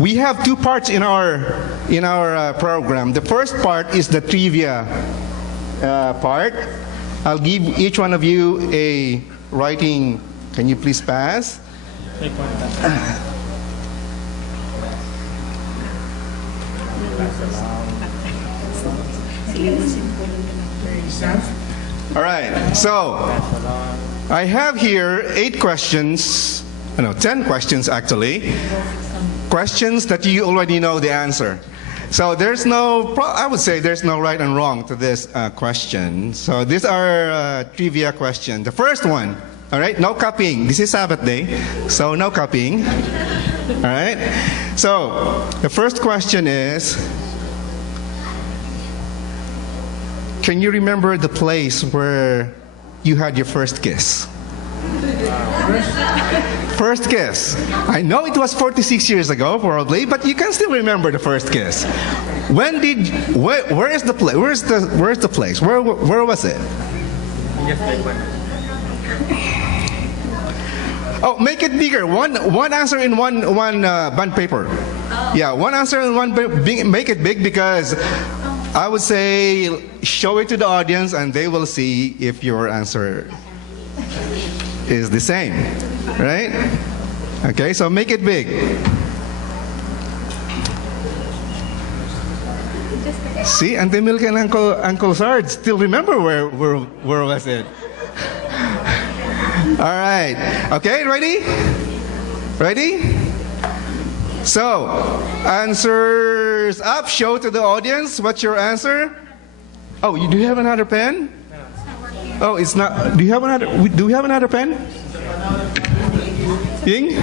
We have two parts in our program. The first part is the trivia part. I'll give each one of you a writing. Can you please pass? All right, so I have here 8 questions, no, 10 questions actually. Questions that you already know the answer. So there's no, I would say there's no right and wrong to this question. So these are trivia questions. The first one, all right, no copying. This is Sabbath day, so no copying. All right, so the first question is, can you remember the place where you had your first kiss? First kiss. I know it was 46 years ago, probably, but you can still remember the first kiss. When did? Where is the place? Where's the place? Where was it? Oh, make it bigger. One answer in one bond paper. Yeah, one answer in one. Make it big because I would say show it to the audience and they will see if your answer is the same, right? Okay, so make it big. See, Auntie Milka and Uncle Sarge still remember where was it? All right, okay, ready? Ready? So, answers up. Show to the audience. What's your answer? Oh, do you have another pen? Oh, it's not. Do you have another? Do we have another pen? Ying?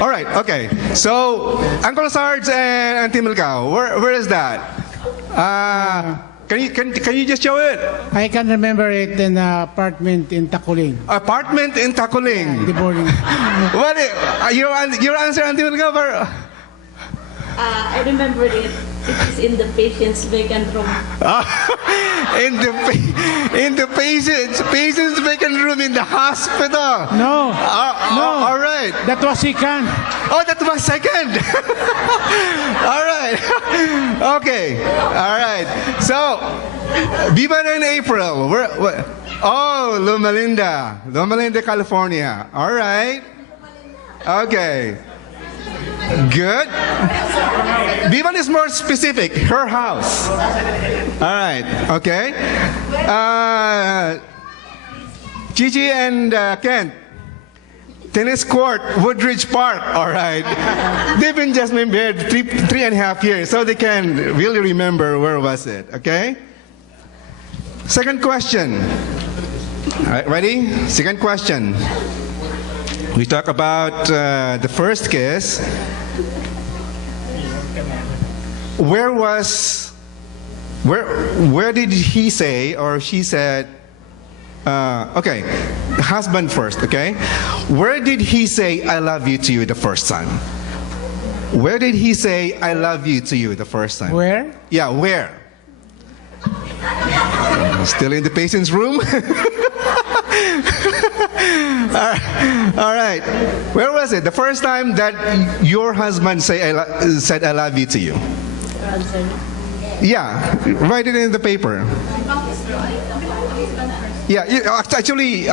All right. Okay. So, Uncle Sarge and Auntie Milka, where is that? Can you just show it? I can remember it in an apartment in Taculing. Apartment in Taculing. The boarding. What is, your answer, Auntie Milka? I remember it. It is in the patient's vacant room. in the patient's vacant room in the hospital. No. No. All right. That was second. Oh, that was second. All right. Okay. All right. So, Viva and April. Where? Oh, Loma Linda, California. All right. Okay. Good. Vivan is more specific. Her house. All right. Okay. Gigi and Kent. Tennis court, Woodridge Park. All right. They've been just been there 3.5 years, so they can really remember where was it. Okay. Second question. All right. Ready? Second question. We talk about the first kiss. Where did he say or she said? Okay, the husband first. Okay, where did he say "I love you" to you the first time? Where did he say "I love you" to you the first time? Where? Yeah, where? Still in the patient's room. All right. Where was it? The first time that your husband said I love you to you? Yeah, write it in the paper. Yeah, actually,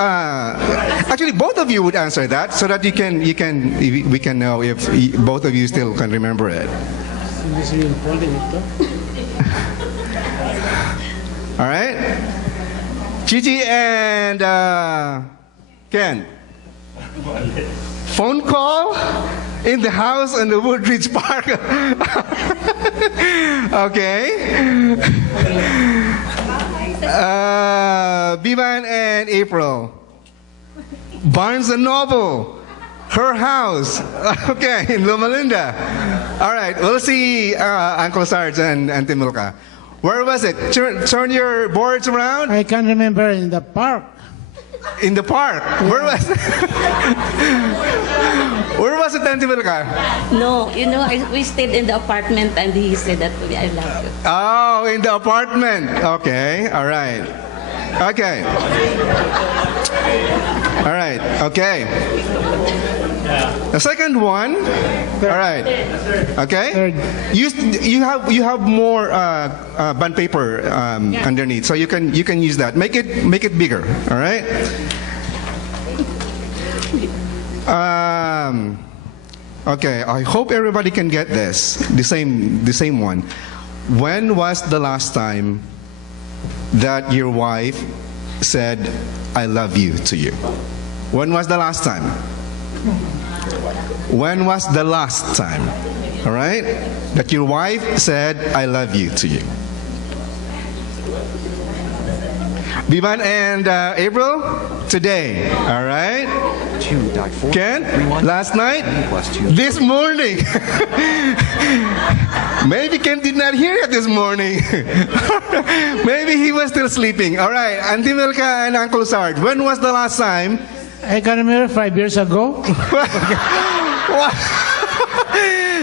both of you would answer that, so that we can know if both of you still can remember it. All right, Gigi and Ken. Phone call in the house in the Woodridge Park. Okay. Bivan and April. Barnes and Noble. Her house. Okay, in Loma Linda. All right, we'll see Uncle Sarge and Auntie Milka. Where was it? Turn your boards around. I can remember in the park. In the park. Where was it? Where was it, Auntie Milka? No, we stayed in the apartment and he said that to me, I love you. Oh, in the apartment. Okay, all right. Okay. All right, okay. The second one. All right. Okay. Third. You have more bond paper underneath, so you can use that. Make it bigger. All right. Okay. I hope everybody can get this. The same one. When was the last time that your wife said "I love you" to you? When was the last time? When was the last time? All right, that your wife said "I love you" to you? Biban and April, today. All right. Ken, last night, this morning. Maybe Ken did not hear it this morning. Maybe he was still sleeping. All right, Auntie Milka and Uncle Sarge, when was the last time? I can remember 5 years ago.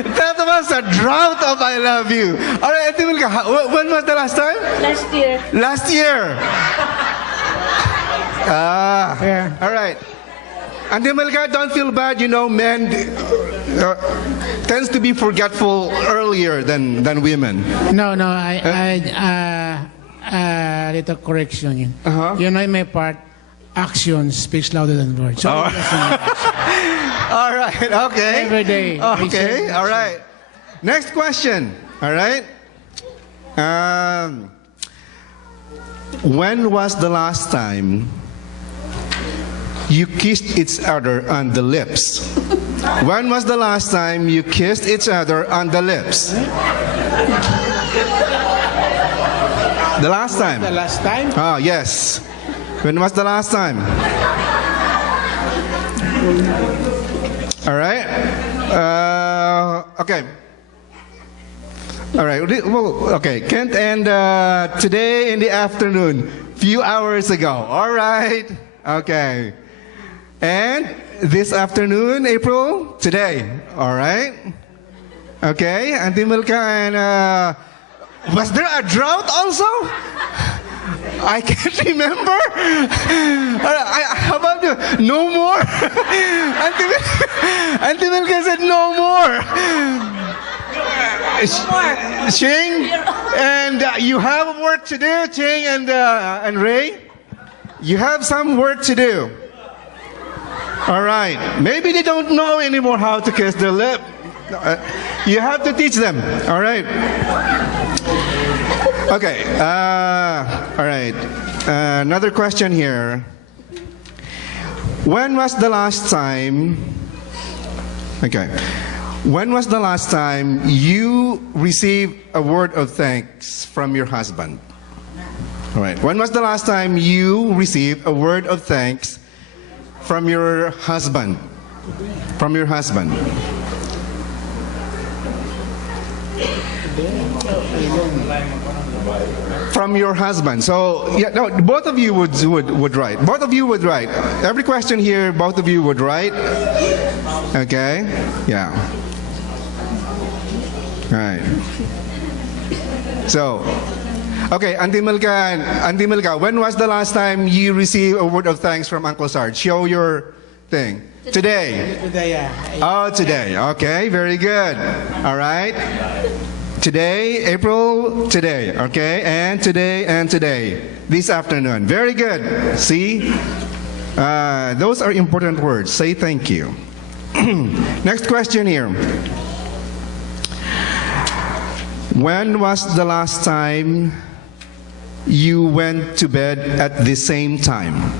That was a drought of "I love you." All right, Auntie Milka, when was the last time? Last year. Last year. Yeah. All right. Auntie Milka, don't feel bad. You know, men tends to be forgetful earlier than women. No, little correction. You know, in my part, action speaks louder than words. So All right. Okay. every day. Okay. All right. Next question. All right. When was the last time you kissed each other on the lips? When was the last time you kissed each other on the lips? The last time. The last time? Oh, yes. When was the last time? All right. Okay. All right. Well, okay. Kent, and today in the afternoon, few hours ago. All right. Okay. And this afternoon, April, today. All right. Okay. Auntie Milka and was there a drought also? I can't remember. How about no more? Auntie Milka said no more. Ching, and you have work to do, Ching and Ray. You have some work to do. All right. Maybe they don't know anymore how to kiss their lip. You have to teach them. All right. Okay. All right. Another question here. When was the last time? Okay. When was the last time you received a word of thanks from your husband? All right. When was the last time you received a word of thanks from your husband? From your husband. From your husband. So yeah, no, both of you would write. Both of you would write. Every question here, both of you would write. Okay. Yeah. All right. So, okay, Auntie Milka, when was the last time you received a word of thanks from Uncle Sarge? Show your thing. Today. Today, yeah. Oh, today. Okay, very good. All right. Today, April, today. Okay, and today. This afternoon. Very good. See? Those are important words. Say thank you. Next question here. When was the last time you went to bed at the same time?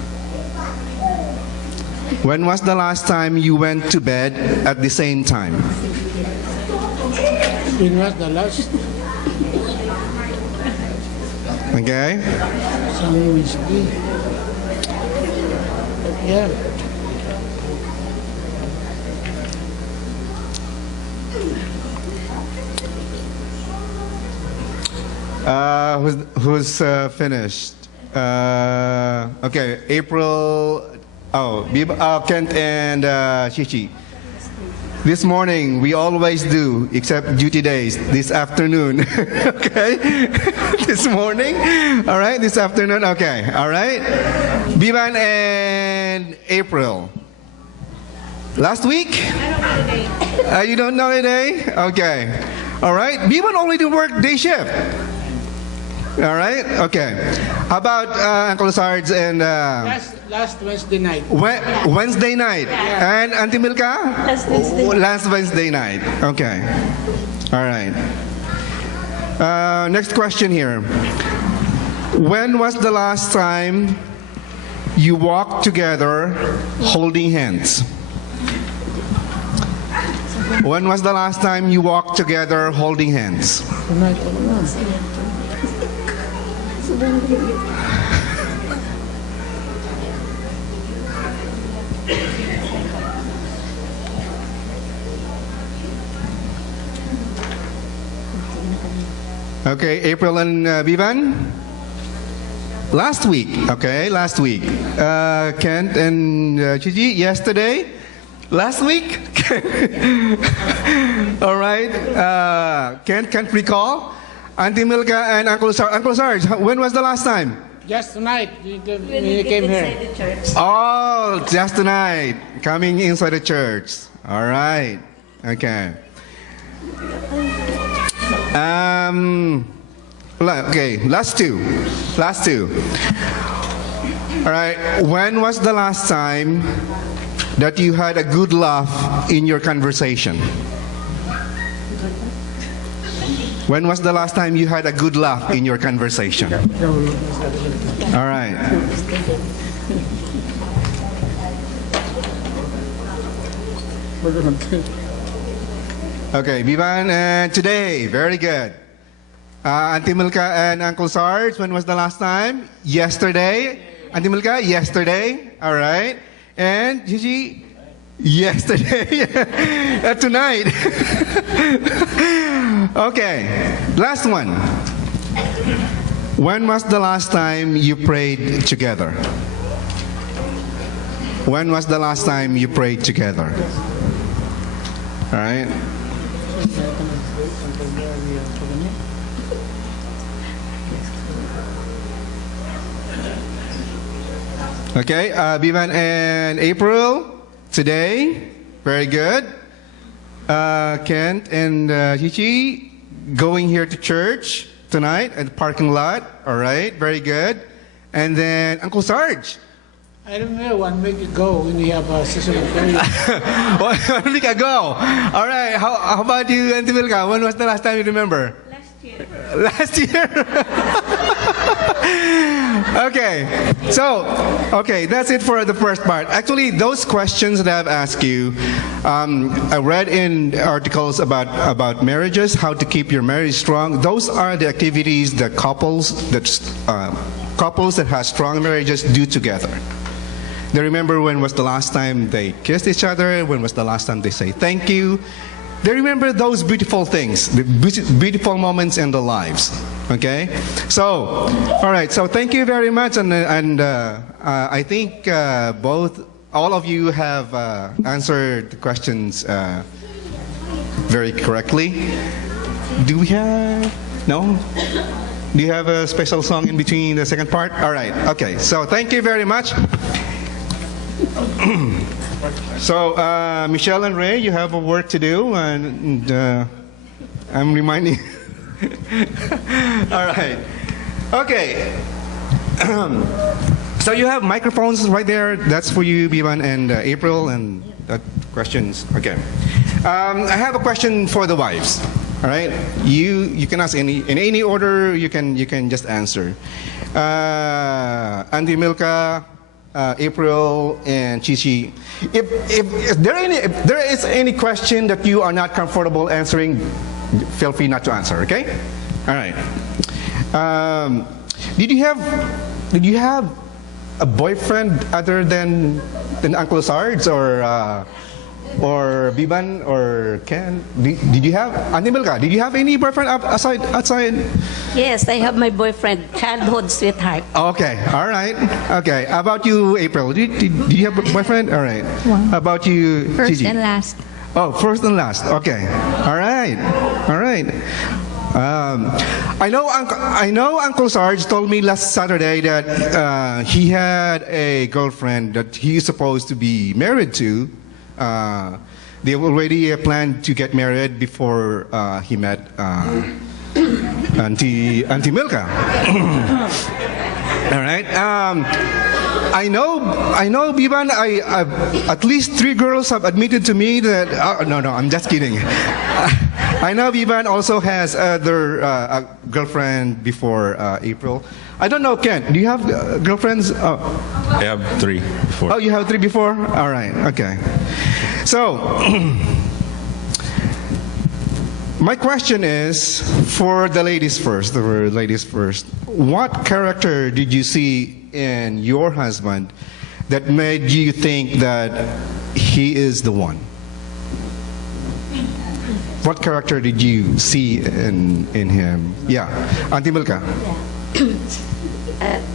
When was the last time you went to bed at the same time? When was the last? Okay. Some whiskey. Yeah. Who's finished? Okay, April. Kent and Chichi. This morning, we always do, except duty days, this afternoon. Okay? This morning? All right, this afternoon? Okay, all right? Biban and April. Last week? You don't know the day? Okay. All right. B1 already worked day shift. All right. Okay. How about Uncle Sarge and Last Wednesday night. Wednesday night? And Auntie Milka? Last Wednesday night. Okay. All right. Next question here. When was the last time you walked together holding hands? When was the last time you walked together holding hands? Okay, April and Vivan? Last week, okay, last week. Kent and Gigi, yesterday? Last week? All right. Kent can't recall. Auntie Milka and Uncle Sarge. Uncle Sarge, when was the last time? Just tonight, when you came here. Oh, just tonight. Coming inside the church. All right. Okay. Okay, last two. All right. When was the last time that you had a good laugh in your conversation? When was the last time you had a good laugh in your conversation? All right. Okay, Vivan, and today, very good. Auntie Milka and Uncle Sarge, when was the last time? Yesterday. Auntie Milka, yesterday. All right. And Gigi, yesterday. Tonight. Okay, last one. When was the last time you prayed together? When was the last time you prayed together? All right. Okay, Bivan and April, today, very good. Kent and Chichi, going here to church tonight at the parking lot, all right, very good. And then Uncle Sarge. I remember 1 week ago when we have a session of prayer. 1 week ago. All right, how about you, Auntie Milka? When was the last time you remember? Last year. Okay, that's it for the first part. Actually, those questions that I've asked you, I read in articles about marriages, how to keep your marriage strong. Those are the activities that couples that have strong marriages do together. They remember when was the last time they kissed each other, when was the last time they say thank you. They remember those beautiful things, the beautiful moments in their lives. Okay, so all right. So thank you very much, and I think all of you have answered the questions very correctly. Do we have no? Do you have a special song in between the second part? All right. Okay. So thank you very much. So, Michelle and Ray, you have a work to do, and I'm reminding. All right. Okay. So you have microphones right there. That's for you, Bivan and April, and that questions. Okay. I have a question for the wives. All right. You can ask in any order. You can just answer. Auntie Milka, April, and Chichi. If there is any question that you are not comfortable answering, feel free not to answer. Okay. All right. Did you have a boyfriend other than Uncle Sarge or Biban or Ken? Did you have Auntie Milka? Did you have any boyfriend outside? Yes, I have my boyfriend, childhood sweetheart. Okay, all right. Okay, how about you, April? Did you have a boyfriend? All right. Wow. How about you, First Gigi? and last. Oh, first and last. Okay. All right. All right. I know Uncle Sarge told me last Saturday that he had a girlfriend that he's supposed to be married to, they already planned to get married before he met Auntie Milka. All right. I know, Biban. At least 3 girls have admitted to me that. No, I'm just kidding. I know Biban also has other girlfriend before April. I don't know, Ken. Do you have girlfriends? Oh. I have 3 before. Oh, you have 3 before? All right. Okay. So. My question is for the ladies first. What character did you see in your husband that made you think that he is the one? What character did you see in him? Yeah, Auntie Milka.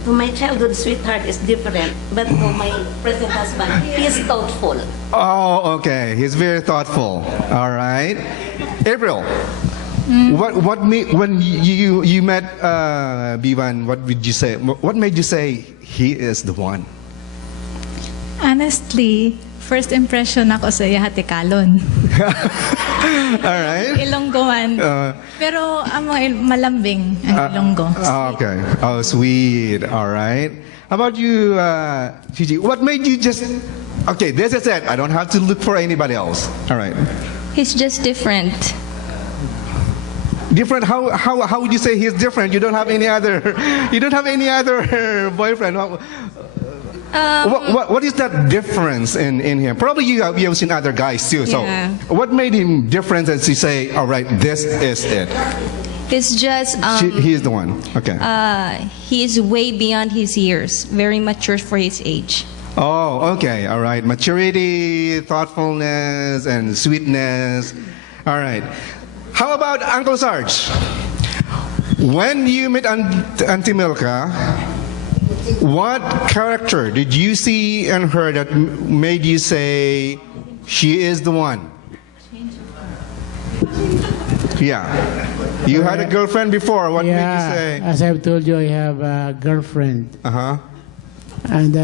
To my childhood sweetheart is different, but to my present husband, he is thoughtful. Oh, okay. He's very thoughtful. All right. April, when you met Biban, what did you say? What made you say he is the one? Honestly, first impression ako sa iya hatikalon. All right. Ilonggoan. Pero ang mga malambing ang Ilonggo. Okay. Oh, sweet. All right. How about you, Gigi? What made you just... Okay, this is it. I don't have to look for anybody else. All right. He's just different. Different? How would you say he's different? You don't have any other... You don't have any other boyfriend. What is that difference in him? Probably you have seen other guys too. So what made him different as you say, all right, this is it? It's just He is the one. Okay. he's way beyond his years, very mature for his age. Oh, okay. All right. Maturity, thoughtfulness, and sweetness. All right. How about Uncle Sarge? When you met Auntie Milka, what character did you see in her that made you say she is the one? Yeah. You had a girlfriend before. What made you say? As I've told you, I have a girlfriend. Uh-huh. And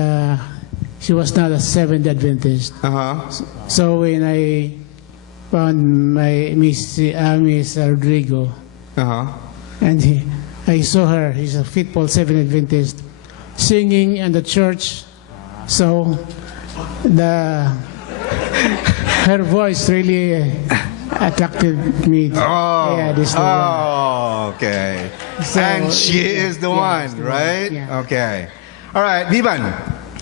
she was not a Seventh Adventist. Uh-huh. So when I found my Miss Rodrigo, Uh-huh. and I saw her, he's a faithful Seventh Adventist, singing in the church. So her voice really attracted me. Oh, Yeah, this is the one. Okay. So, And she is the one, the one, right? yeah. Okay. All right, Vivan.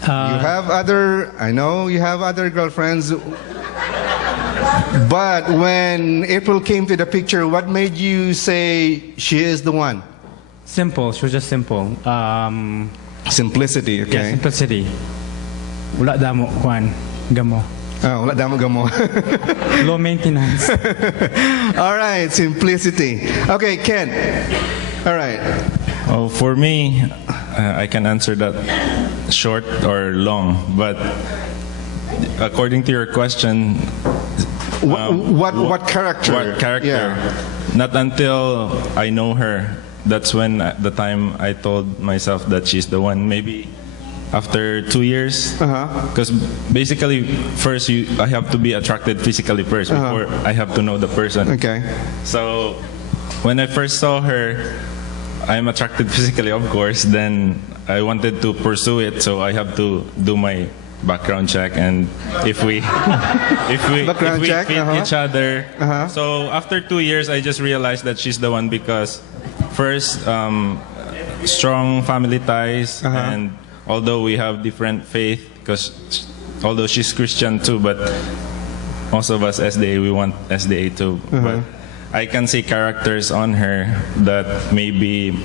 You have I know you have other girlfriends. But when April came to the picture, what made you say she is the one? Simple. She was just simple. Simplicity, Yeah, okay? simplicity. Wala damo kuan gamo. Oh, wala damo gamo. Low maintenance. All right, simplicity. Okay, Ken. All right. Well, for me, I can answer that short or long, but according to your question, What character? what character? Yeah. Not until I know her. That's when the time I told myself that she's the one. Maybe after 2 years, because basically first I have to be attracted physically first before I have to know the person. Okay. So when I first saw her, I'm attracted physically, of course. Then I wanted to pursue it, so I have to do my background check, and if we Background check, fit each other. So after 2 years, I just realized that she's the one because first, strong family ties, and although we have different faith, because although she's Christian too, but most of us SDA, we want SDA too. But I can see characters on her that may be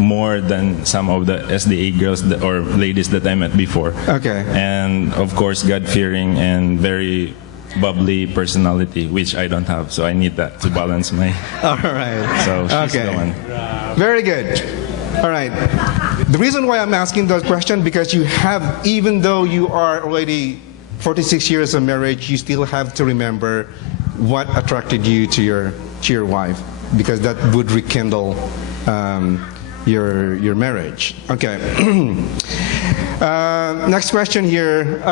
more than some of the SDA girls or ladies that I met before. Okay. And of course, God-fearing and very bubbly personality, which I don't have. So I need that to balance my... All right. So she's Okay. the one. Very good. All right. The reason why I'm asking those questions because you have, even though you are already 46 years of marriage, you still have to remember what attracted you to your wife, because that would rekindle your marriage. Okay. Next question here.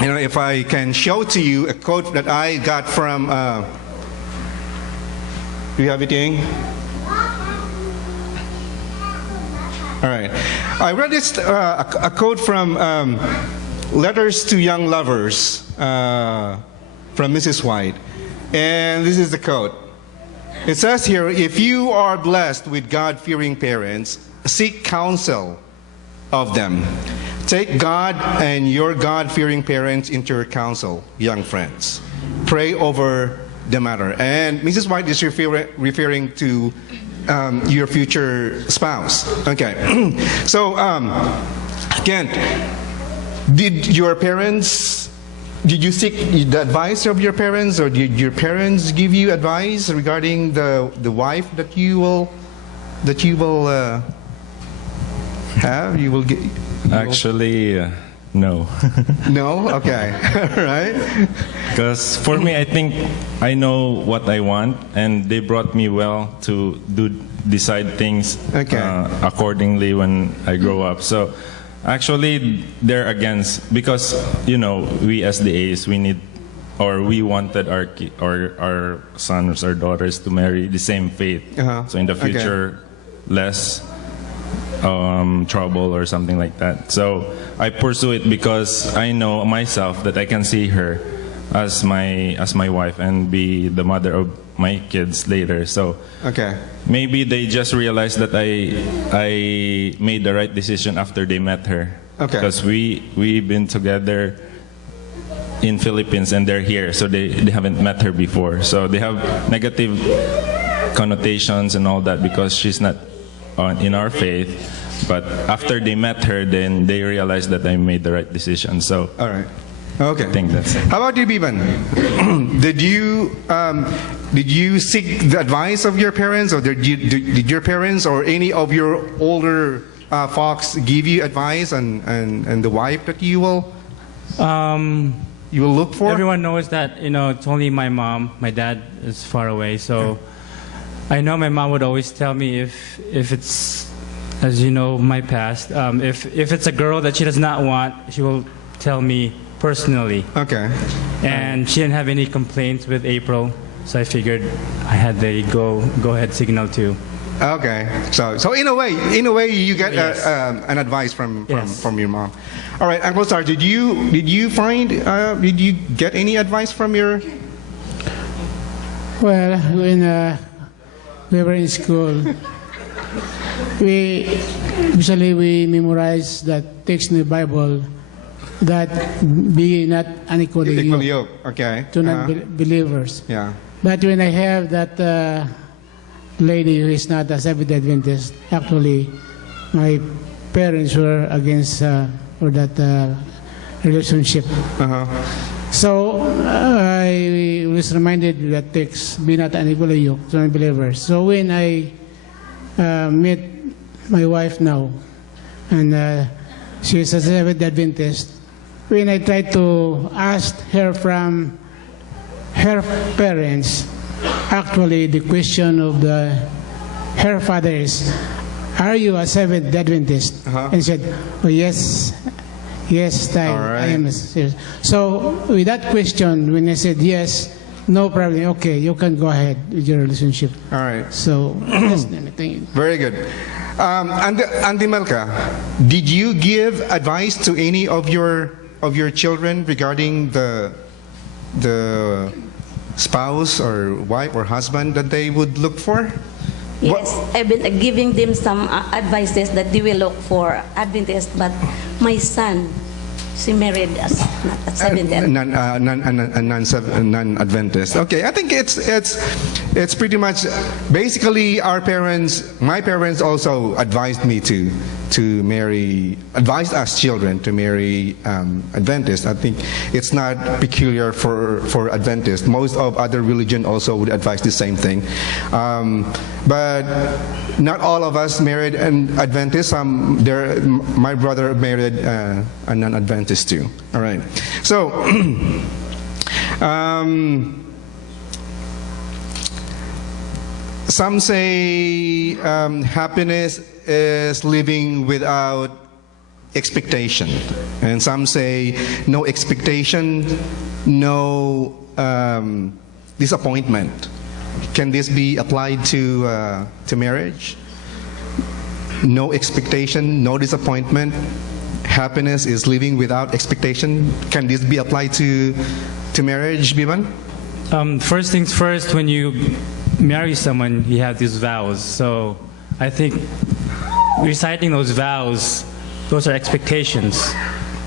if I can show to you a quote that I got from, do you have it, Ying? All right. I read this, a quote from Letters to Young Lovers from Mrs. White. And this is the quote. It says here, if you are blessed with God-fearing parents, seek counsel of them. Take God and your God-fearing parents into your counsel, young friends. Pray over the matter. And Mrs. White is referring to your future spouse. Okay. So, Kent, did you seek the advice of your parents, or did your parents give you advice regarding the wife that you will have? You will get. Actually, no. No? Okay. Right? Because for me, I think I know what I want, and they brought me well to decide things accordingly when I grow up. So actually, they're against, because we SDAs, we wanted our sons or daughters to marry the same faith. So in the future, less trouble or something like that. So I pursue it because I know myself that I can see her as my wife and be the mother of my kids later. So maybe they just realized that I made the right decision after they met her. Because we've been together in Philippines and they're here, so they haven't met her before. So they have negative connotations and all that because she's not in our faith. But after they met her, then they realized that I made the right decision. So all right. Okay. I think that's it. How about you, Biban? Did you seek the advice of your parents, or did your parents or any of your older folks give you advice and the wife that you will look for? Everyone knows that it's only my mom. My dad is far away, so I know my mom would always tell me if it's, as you know, my past. If it's a girl that she does not want, she will tell me personally. Okay. And she didn't have any complaints with April, so I figured I had the go ahead signal too. Okay. So in a way, you get an advice from your mom. All right, Uncle Star, did you get any advice from your? Well, when we were in school, we memorized that text in the Bible, that be not unequally yoked to non-believers. Yeah. But when I have that lady who is not a Seventh-day Adventist, actually, my parents were against for that relationship. So I was reminded of that text, be not unequally yoked to non-believers. So when I met my wife now, and she is a Seventh-day Adventist, when I tried to ask her from her parents, actually the question of her father is, are you a Seventh-day Adventist? And said, oh yes, I am. So with that question, when I said yes, no problem, okay, you can go ahead with your relationship. All right. So that's everything. Very good. Andy Melka, did you give advice to any of your children regarding the spouse or wife or husband that they would look for? Yes, I've been giving them some advices that they will look for Adventist, but my son, she married us, not a Seventh-day. Non-Adventist. Okay, I think it's pretty much basically my parents also advised me to advised us children to marry Adventist. I think it's not peculiar for Adventist. Most of other religion also would advise the same thing. But not all of us married an Adventist. My brother married a non-Adventist too. All right. So, some say happiness is living without expectation. And some say no expectation, no disappointment. Can this be applied to marriage? No expectation, no disappointment. Happiness is living without expectation. Can this be applied to marriage, Biban? First things first, when you marry someone, you have these vows. So I think reciting those vows, those are expectations.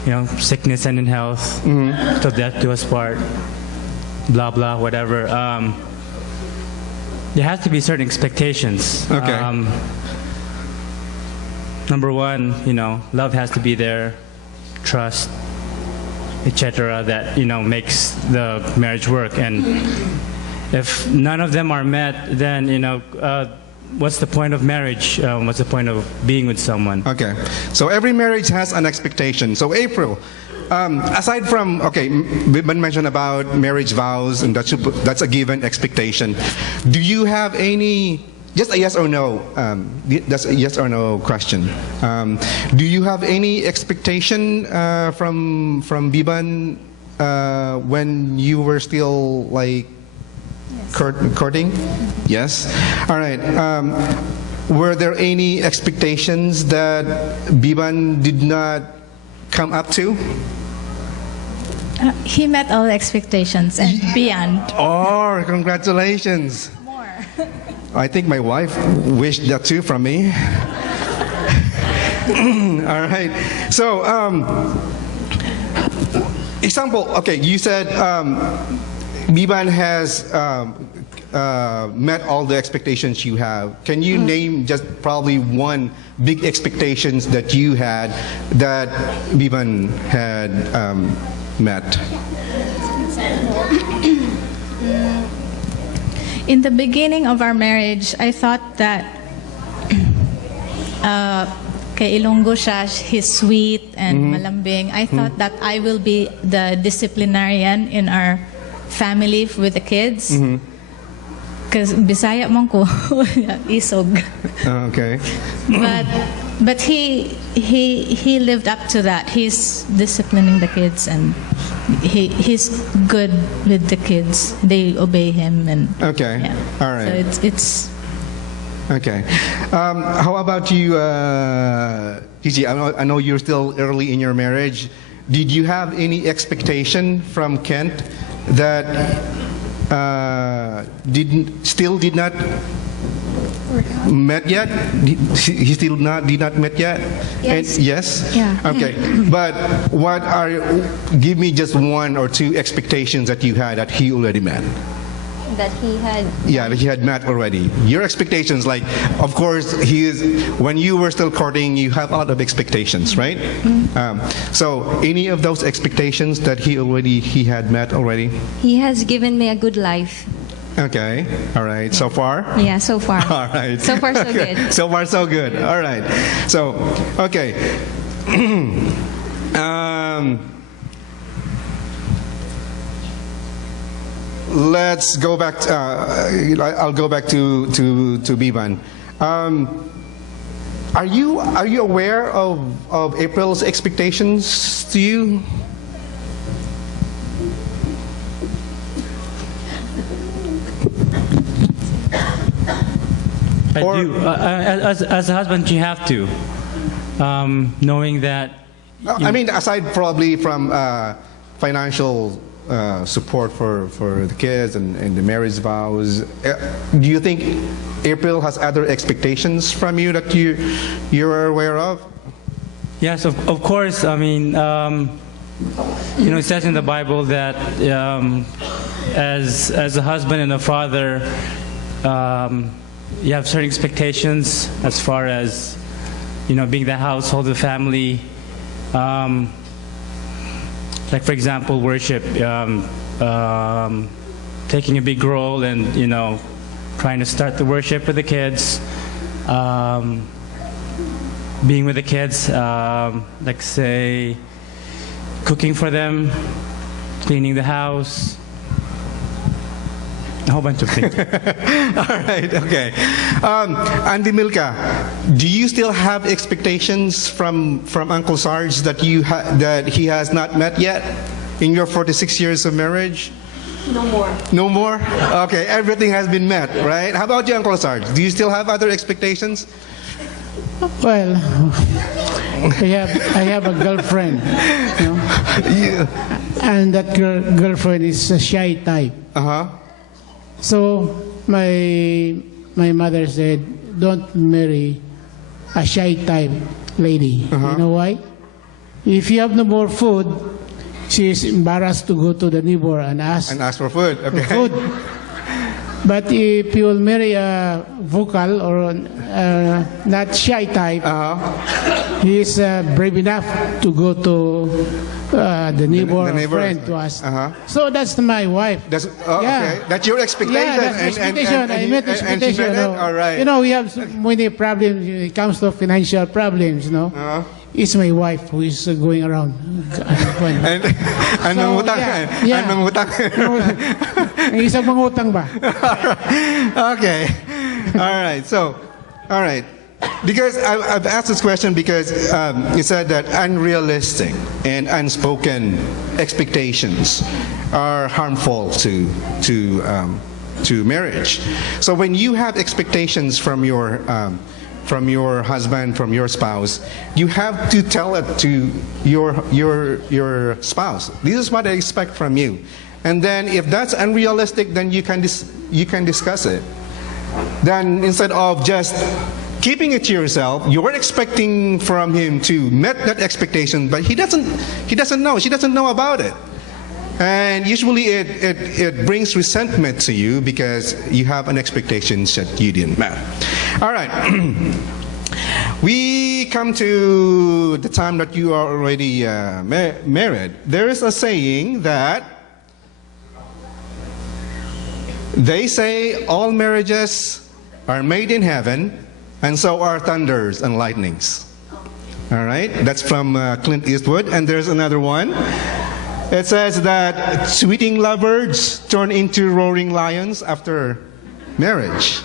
You know, sickness and in health, till death do us part, blah, blah, whatever. There has to be certain expectations. Okay. Number one, you know, love has to be there, trust, etc. That, you know, makes the marriage work. And if none of them are met, then, you know, what's the point of marriage? What's the point of being with someone? Okay. So every marriage has an expectation. So April, aside from, okay, Biban mentioned about marriage vows, and that's a given expectation. Do you have any, just a yes or no, that's a yes or no question. Do you have any expectation from Biban when you were still like courting? Yes. All right. Were there any expectations that Biban did not come up to? He met all expectations and beyond. Oh, congratulations. More. I think my wife wished that too from me. All right. So, example, okay, you said Biban has met all the expectations you have. Can you name just probably one big expectations that you had that Biban had met? In the beginning of our marriage, I thought that kay Ilonggo siya, he's sweet and malambing. I thought that I will be the disciplinarian in our family with the kids. Because Bisaya man ko, isog. Okay. But he lived up to that. He's disciplining the kids and he's good with the kids. They obey him and Okay. yeah. All right. So it's Okay. How about you, Gigi? I know you're still early in your marriage. Did you have any expectation from Kent that did not met yet? He still did not met yet? Yes. And, yes? Yeah. Okay. But give me just one or two expectations that you had that he already met. That he had. Yeah, that he had met already. Your expectations, like, of course, when you were still courting, you have a lot of expectations, right? So, any of those expectations that he had met already? He has given me a good life. Okay, all right. So far? Yeah, so far. All right. So far, so Okay. good. So far, so good. All right. So, okay. Let's go back. I'll go back to Biban. Are you aware of April's expectations to you? I do. As a husband, you have to, knowing that. I mean, aside probably from financial support for the kids and the marriage vows, do you think April has other expectations from you that you're aware of? Yes, of course. I mean, it says in the Bible that as a husband and a father, you have certain expectations as far as, being the household, the family. Like, for example, worship, taking a big role and, trying to start the worship with the kids, being with the kids, like, say, cooking for them, cleaning the house. A whole bunch of things. All right, okay. Andy Milka, do you still have expectations from Uncle Sarge that that he has not met yet in your 46 years of marriage? No more. No more? Okay, everything has been met, right? How about you, Uncle Sarge? Do you still have other expectations? Well, I have a girlfriend, you know, and that girlfriend is a shy type. Uh-huh. So my mother said, don't marry a shy type lady. You know why? If you have no more food, she is embarrassed to go to the neighbor and ask for food. Okay. for food. But if you will marry a vocal or not shy type, he is brave enough to go to the neighbor or friend to ask. So that's my wife. That's okay. That's your expectation. Yeah, that's expectation. I met expectation. And she met it? All right. You know, we have so many problems when it comes to financial problems, you know. It's my wife who is going around. And mangutang. Yeah. And mangutang. Ang isang mangutang ba? Okay. All right. So, all right. Because I've asked this question because you said that unrealistic and unspoken expectations are harmful to marriage. So when you have expectations from your husband, from your spouse, you have to tell it to your spouse. This is what I expect from you. And then if that's unrealistic, then you can discuss it. Then instead of just keeping it to yourself, you're expecting from him to meet that expectation, but she doesn't know about it. And usually it brings resentment to you because you have an expectation that you didn't meet. All right. We come to the time that you are already married. There is a saying that they say all marriages are made in heaven, and so are thunders and lightnings. All right? That's from Clint Eastwood. And there's another one. It says that sweeting lovebirds turn into roaring lions after marriage.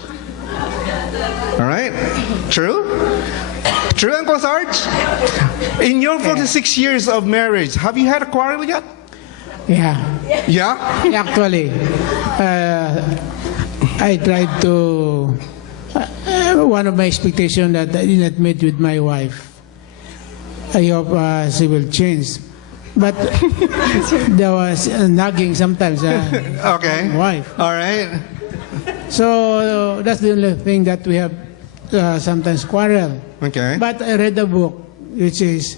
All right? True? True, Uncle Sarge? In your 46 years of marriage, have you had a quarrel yet? Yeah. Yeah? Actually, I tried to... one of my expectations that I did not meet with my wife. I hope she will change. But there was nagging sometimes. Okay. Wife. All right. So that's the only thing that we have sometimes quarrel. Okay. But I read a book which is,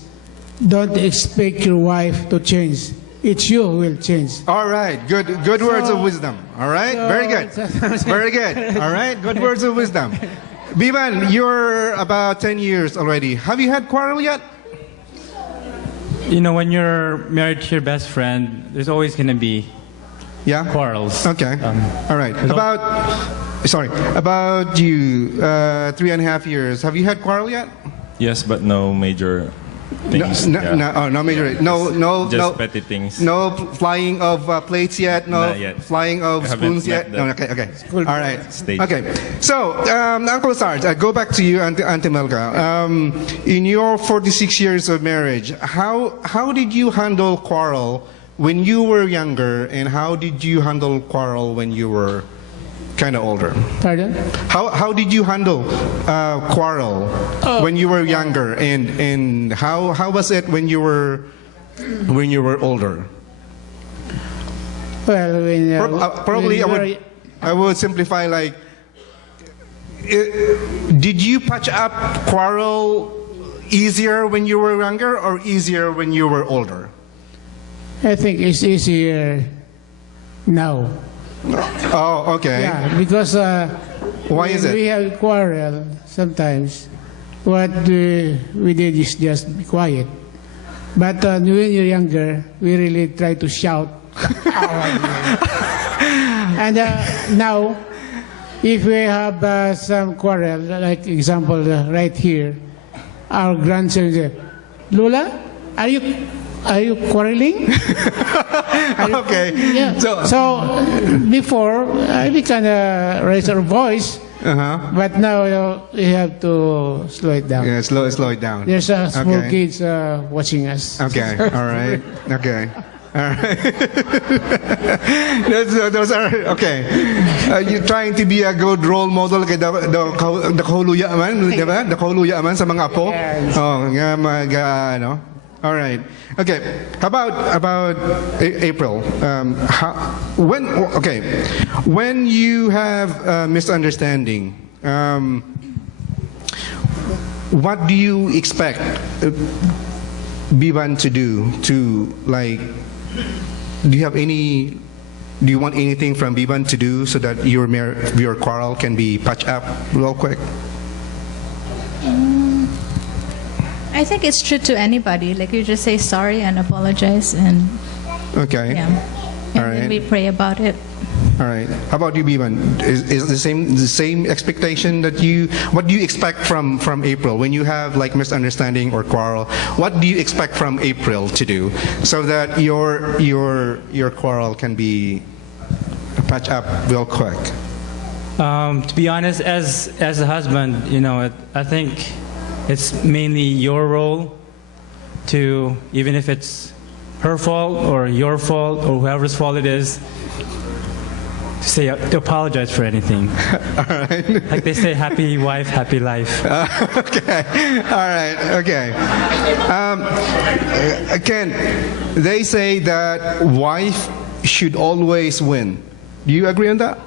don't expect your wife to change. It's you who will change. All right. Good words of wisdom. All right. Very good. Very good. All right. Good words of wisdom. Biman, you're about 10 years already. Have you had quarrel yet? You know, when you're married to your best friend, there's always going to be quarrels. Okay. All right. About you, 3.5 years. Have you had quarrel yet? Yes, but no major things. No major. Just petty things. No flying of plates yet. No Not yet. Flying of spoons yet. No. Okay. All right. Stage. Okay. So, Uncle Sarge, I go back to you, Auntie Melga. In your 46 years of marriage, how did you handle quarrel when you were younger, and how did you handle quarrel when you were kind of older? Pardon? How did you handle quarrel when you were younger, and how was it when you were older? Well, probably I would simplify like, did you patch up quarrel easier when you were younger or easier when you were older? I think it's easier now. Oh, okay. Yeah, because why is it? We have quarrel sometimes. What we did is just be quiet. But when you're younger, we really try to shout. And now, if we have some quarrel, like example right here, our grandson said, "Lola, are are you quarreling? Okay. Yeah. So before, we kind of raise our voice, but now you have to slow it down. Yeah, slow it down. There's small Okay. kids watching us. Okay. All right. Okay. All right. those are okay. You're trying to be a good role model kay the kahuluya man, di ba? The kahuluya man sa mga apo. Yes. Oh, nga ano. All right. Okay. How about April? When you have misunderstanding, what do you expect Biban to do to like? Do you want anything from Biban to do so that your quarrel can be patched up real quick? I think it's true to anybody. Like you just say sorry and apologize, and Okay. yeah, and All right. then we pray about it. All right. How about you, Biban? Is the same expectation that you? What do you expect from April when you have like misunderstanding or quarrel? What do you expect from April to do so that your quarrel can be patched up real quick? To be honest, as a husband, I think it's mainly your role to, even if it's her fault or your fault or whoever's fault it is, to apologize for anything. All right. Like they say, happy wife, happy life. Okay. All right. Okay. Again, they say that wife should always win. Do you agree on that?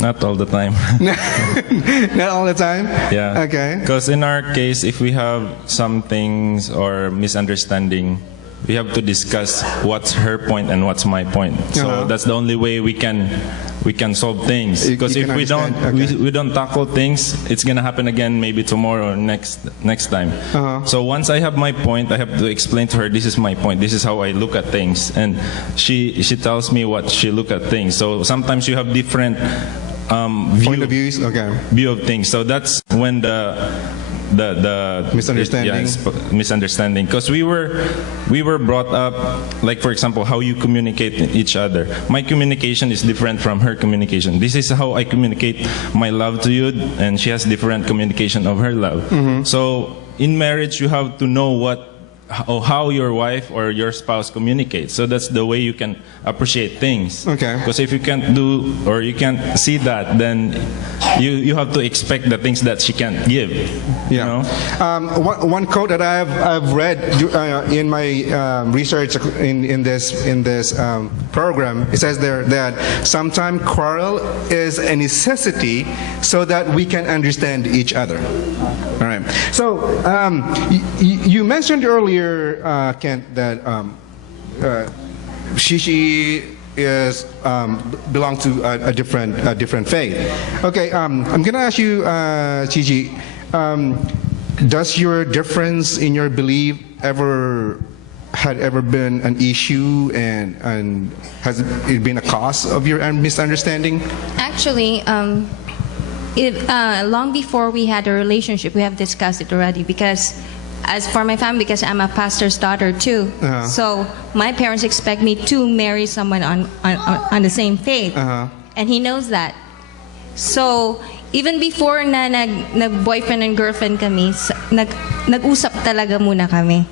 Not all the time. Not all the time? Yeah. Okay. Because in our case, if we have some things or misunderstanding, we have to discuss what's her point and what's my point. So that's the only way we can solve things. Because if we don't we don't tackle things, it's gonna happen again maybe tomorrow or next time. So once I have my point, I have to explain to her, this is my point, this is how I look at things, and she tells me what she look at things. So sometimes you have different view of things. So that's when the misunderstanding. Misunderstanding, because we were brought up, like for example, how you communicate with each other. My communication is different from her communication. This is how I communicate my love to you, and she has different communication of her love. So in marriage, you have to know how your wife or your spouse communicates. So that's the way you can appreciate things. Okay. Because if you can't do or you can't see that, then you have to expect the things that she can't give. Yeah. One quote that I've read in my research in this program, it says there that sometimes quarrel is a necessity so that we can understand each other. All right. So you mentioned earlier, Kent, that she is belong to a different faith. Okay. I'm gonna ask you, Gigi. Does your difference in your belief ever been an issue, and has it been a cause of your misunderstanding? Actually, long before we had a relationship, we have discussed it already, because as for my family, because I'm a pastor's daughter too, so my parents expect me to marry someone on the same faith, and he knows that. So even before na nag-boyfriend and girlfriend kami, nag-usap talaga muna kami.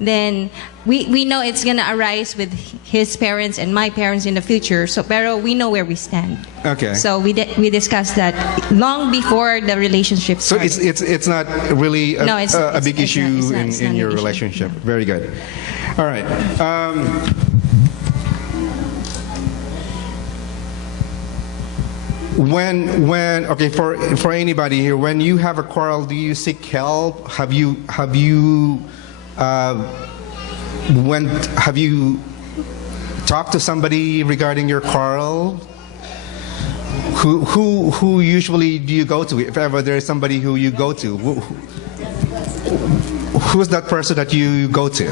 Then we know it's gonna arise with his parents and my parents in the future. So pero we know where we stand. Okay. So we discussed that long before the relationship So started. it's not really a big issue it's not in an your issue. relationship. Very good. All right. When okay, for anybody here, when you have a quarrel, do you seek help? Have you talked to somebody regarding your quarrel? Who usually do you go to if ever there is somebody who you go to? Who's that person that you go to?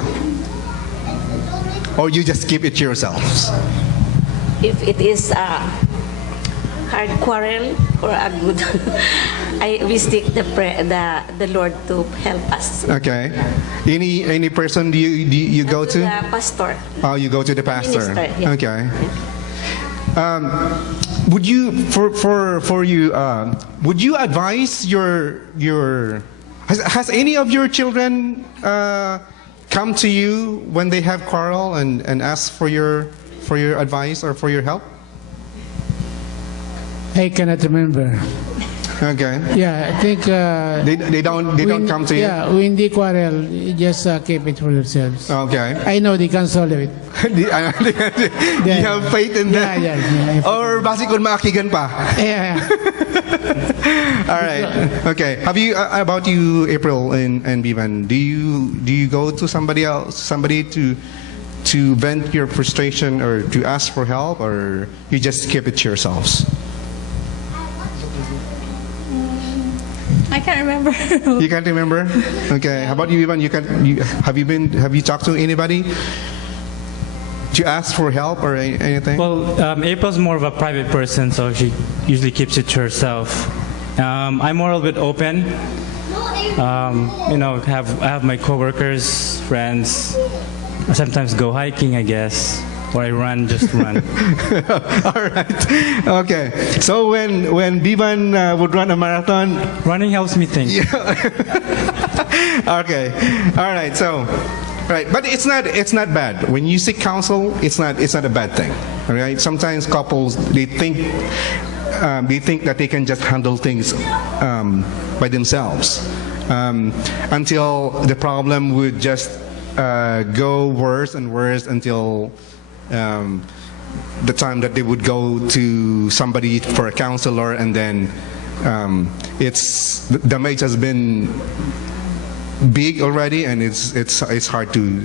Or you just keep it to yourselves? If it is hard quarrel or a good, we seek the Lord to help us. Okay. Any person you go to? The pastor. Oh, you go to the pastor. Minister, yeah. Okay. Would you would you advise your has any of your children come to you when they have quarrel and ask for your advice or for your help? I cannot remember. Okay. Yeah, I think They don't come to you. yeah, when they quarrel, you just keep it for yourselves. Okay. I know they can solve it. You have faith in that. Yeah. Or basi kung maakigan pa. Yeah. All right. Okay. Have you about you, April and Bivan? Do you go to somebody else, to vent your frustration or to ask for help, or you just keep it to yourselves? I can't remember. You can't remember? Okay. How about you, Bivan? Have you talked to anybody to ask for help or anything? Well, April's more of a private person, so she usually keeps it to herself. I'm more a little bit open. I have my coworkers, friends. I sometimes go hiking, I guess, or I run, just run. All right. Okay. So when Bivan would run a marathon, Running helps me think. okay. All right. So, right. But it's not bad. When you seek counsel, it's not a bad thing. All right. Sometimes couples they think that they can just handle things by themselves until the problem would just go worse and worse until the time that they would go to somebody for a counselor, and then the damage has been big already, and it's hard to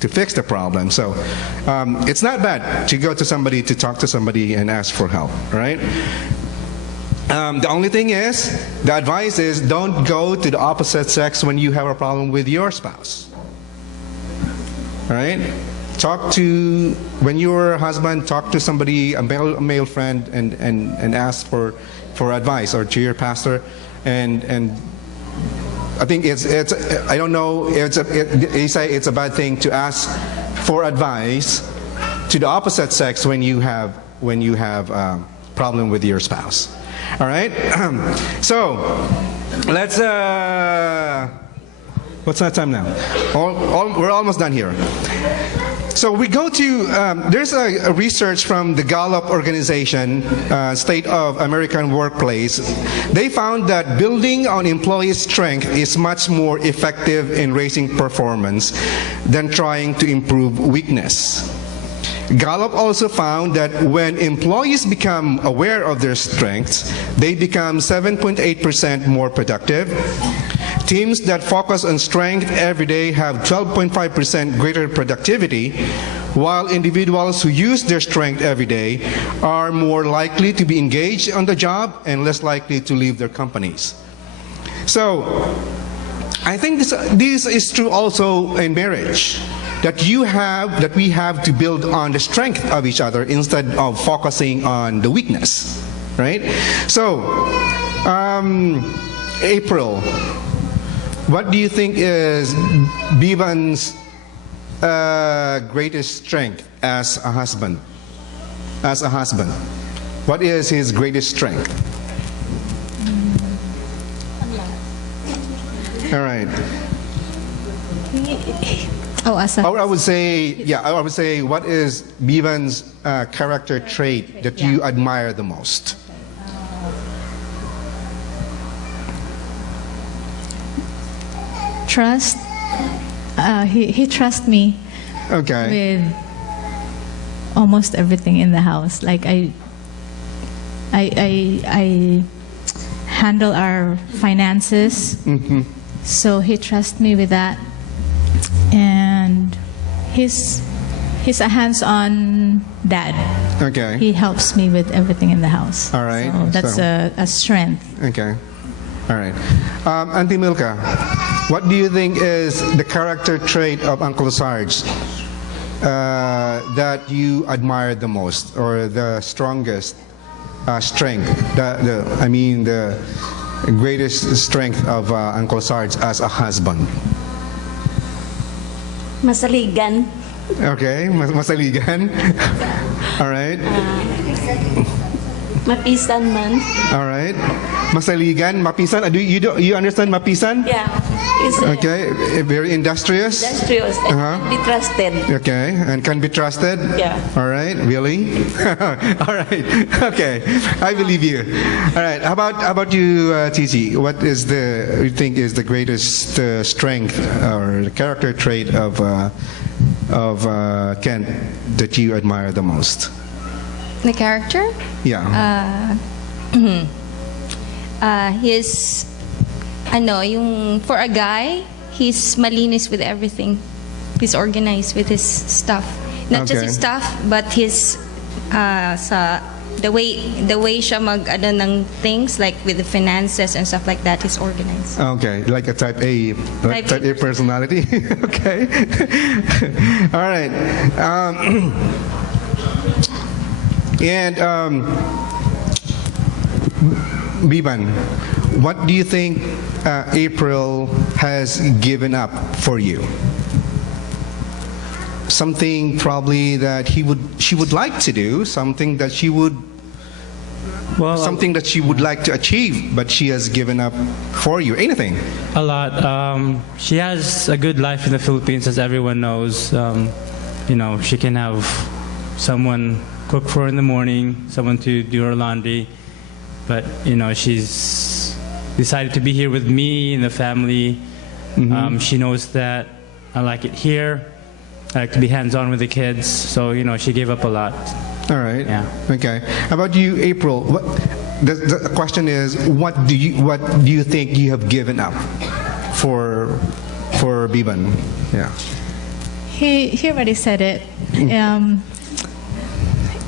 fix the problem. So it's not bad to go to somebody, to talk to somebody and ask for help, right? The only thing is, the advice is don't go to the opposite sex when you have a problem with your spouse. All right? When you're a husband, talk to somebody, a male friend, and ask for advice, or to your pastor. And I think I don't know, you say it's a bad thing to ask for advice to the opposite sex when you have a problem with your spouse. All right? So, let's, what's that time now? We're almost done here. So we go to, there's a research from the Gallup organization, State of American Workplace. They found that building on employee strength is much more effective in raising performance than trying to improve weakness. Gallup also found that when employees become aware of their strengths, they become 7.8% more productive. Teams that focus on strength every day have 12.5% greater productivity, while individuals who use their strength every day are more likely to be engaged on the job and less likely to leave their companies. So, I think this is true also in marriage. That we have to build on the strength of each other instead of focusing on the weakness, right? So, April, what do you think is Bivan's greatest strength as a husband? As a husband, what is his greatest strength? All right. Oh, I would say, what is Bivan's character trait that you admire the most? Trust. He trusts me. Okay. With almost everything in the house. Like I handle our finances. Mm-hmm. So he trusts me with that. And he's a hands-on dad. Okay. He helps me with everything in the house. All right. So that's a strength. Okay. All right. Auntie Milka, what do you think is the character trait of Uncle Sarge that you admire the most, or the strongest strength? The greatest strength of Uncle Sarge as a husband? Masaligan. Okay, masaligan. All right. Mapisan man. All right. Masaligan, mapisan. You understand mapisan? Yeah. Is Okay, very industrious. industrious and can be trusted. Okay, and can be trusted. Yeah. All right, really? All right. Okay, I believe you. All right. How about you, Titi? What is you think is the greatest strength or the character trait of Kent that you admire the most? The character? Yeah. His, for a guy, he's malinis with everything. He's organized with his stuff. Not just his stuff, but his, the way siya ng things, like with the finances and stuff like that, he's organized. Okay, like a type A, type A personality. Okay. All right. Biban, what do you think April has given up for you? Something probably that she would like to do, something that she would like to achieve, but she has given up for you. Anything? A lot. She has a good life in the Philippines, as everyone knows. She can have someone cook for her in the morning, someone to do her laundry. But, she's decided to be here with me and the family. She knows that I like it here. I like to be hands-on with the kids. So, she gave up a lot. All right. Yeah. Okay. How about you, April? The question is, what do you think you have given up for Biban? Yeah. He already said it.